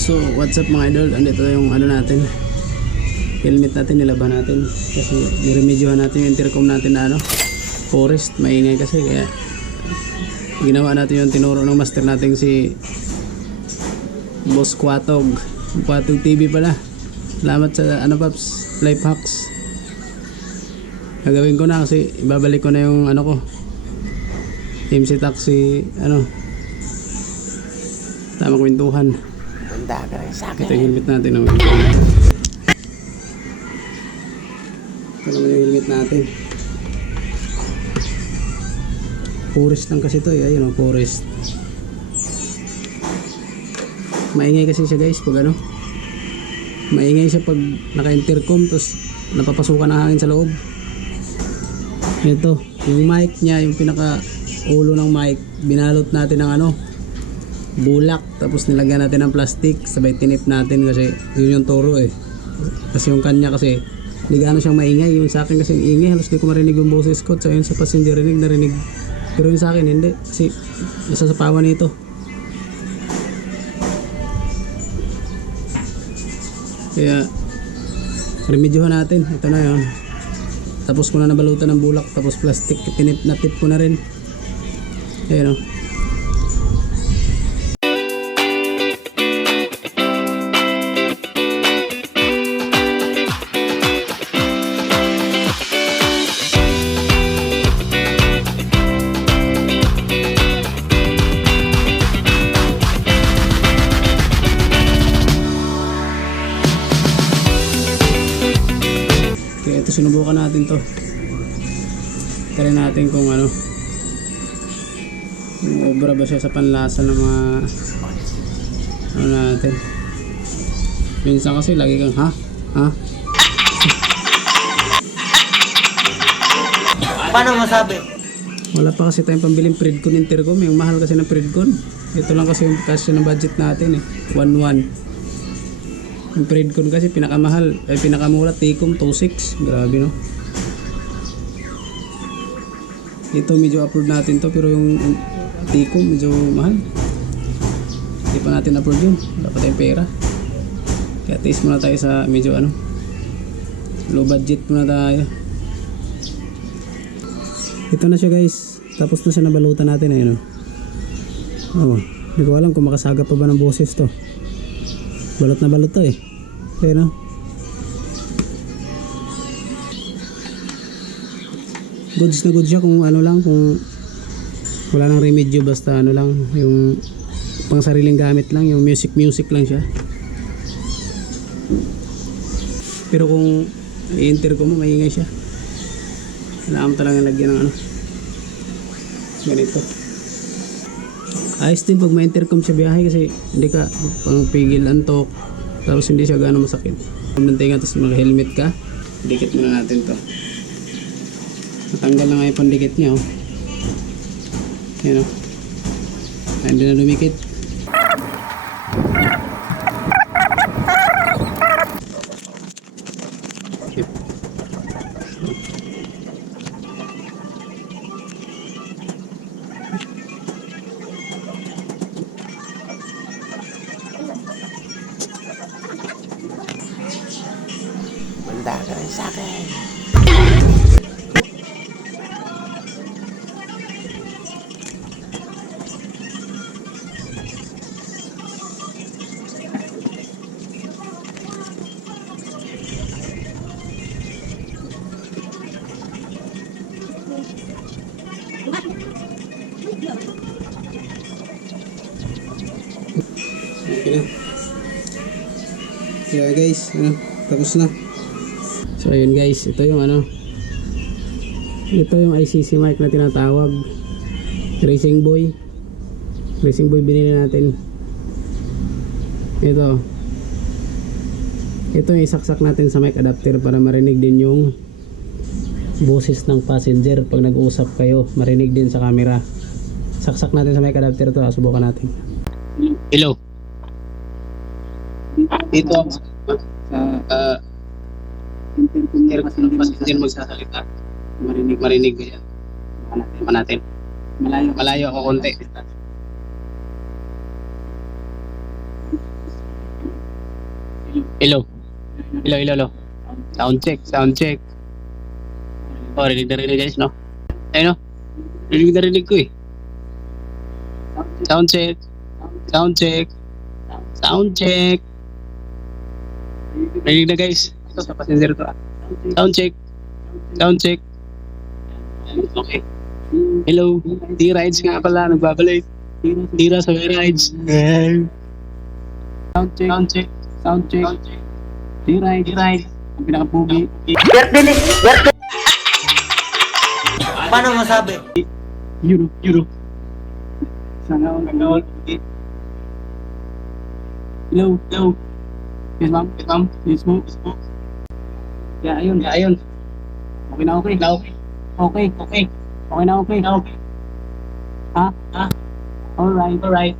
So what's up mga idol, andito yung ano natin, helmet natin, nilaban natin kasi niremedyohan natin yung intercom natin na ano, forest, maingay kasi, kaya ginawa natin yung tinuro ng master natin si Boss Quatog TV pala. Salamat sa ano paps, life hacks. Gagawin ko na kasi ibabalik ko na yung ano ko, MC Taxi, ano, tama kwentuhan. Ito yung helmet natin. Ito naman yung helmet natin. Forest lang kasi ito eh. Ayun o, forest. Maingay kasi siya guys pag ano, maingay siya pag naka-intercom tapos napapasukan ng hangin sa loob. Ito, yung mic niya, yung pinaka ulo ng mic, binalot natin ng ano, bulak, tapos nilagyan natin ng plastic, sabay tinip natin kasi yun yung turo eh. Kasi yung kanya kasi hindi gaano siyang maingay. Yung sa akin kasi ingay, halos di ko marinig yung boses ko. So yun sa passenger narinig, pero yung sa akin hindi kasi nasasapawan nito. Kaya remedyohan natin. Ito na yun, tapos ko na nabalutan ng bulak, tapos plastic, tinip na tip ko na rin. Ayun o. Ito, sinubukan natin to. Try natin kung ano, kung obra ba siya sa panlasa ng mga ano natin. Minsan kasi lagi kang ha? Paano masabi? Wala pa kasi tayong pambiling Predcon intercom. Yung mahal kasi ng Predcon. Ito lang kasi yung kasi ng budget natin eh, 1.1. Yung Predcon kasi pinakamahal, ay pinakamura T-Com 2.6. Grabe no. Ito medyo upload natin to, pero yung T-Com medyo mahal. Hindi pa natin upload yun, dapat tayong pera. Kaya taste muna tayo sa medyo ano, low budget muna tayo. Ito na siya guys, tapos na siya nabalutan natin ayun. Oh, hindi ko alam kung makasaga pa ba ng boses to. Balot na balot to eh. Pero goods na goods siya kung ano lang, kung wala nang remedyo, basta ano lang, yung pang sariling gamit lang, yung music lang siya. Pero kung i-intercom mo, maingay siya. Kailangan mo talaga lagyan ng ano, ganito. Ayos din pag may intercom sa biyahe kasi hindi ka pang pigil antok, tapos hindi siya gano'ng masakit. Mantingan, tapos mag helmet ka, dikit muna natin to. Natanggal na nga yung pandikit niya oh. Yan oh, hindi na dumikit. Banda ka rin sa akin. Okay na. Yeah guys, ano, tapos na. So ayun guys, ito yung ano, ito yung ICC mic na tinatawag, Racing Boy binili natin. Ito yung isaksak natin sa mic adapter para marinig din yung boses ng passenger pag nag-uusap kayo, marinig din sa camera. Saksak natin sa mic adapter to, subukan natin. Hello. Dito ako sa intercom ng passenger magsasalita. Marinig ko yan. Natin. Malayo ako konti. Hello. Hello, hello, hello. Sound check, sound check. Oh, rinig na rinig guys, no? Ayun, no? Rinig na rinig ko eh. Sound check. Sound check. Sound check. Rinig na guys. Ito sa passenger to. Sound check. Sound check. Okay. Hello. T-Rides nga pala. Nagbabalik. Tira sa rides. Sound check. Sound check. Sound check. T-Rides. T-Rides. Ang pinaka-pugi. Paano masabi? Euro. Sana ako nagawal. Hello. Hello. Yes, ma'am. Yes, ma'am. Yes, ma'am. Yeah, ayun. Yeah, ayun. Okay na okay. Okay. Okay. Okay. Okay na okay. Okay. Ha? Ha? Alright. Alright.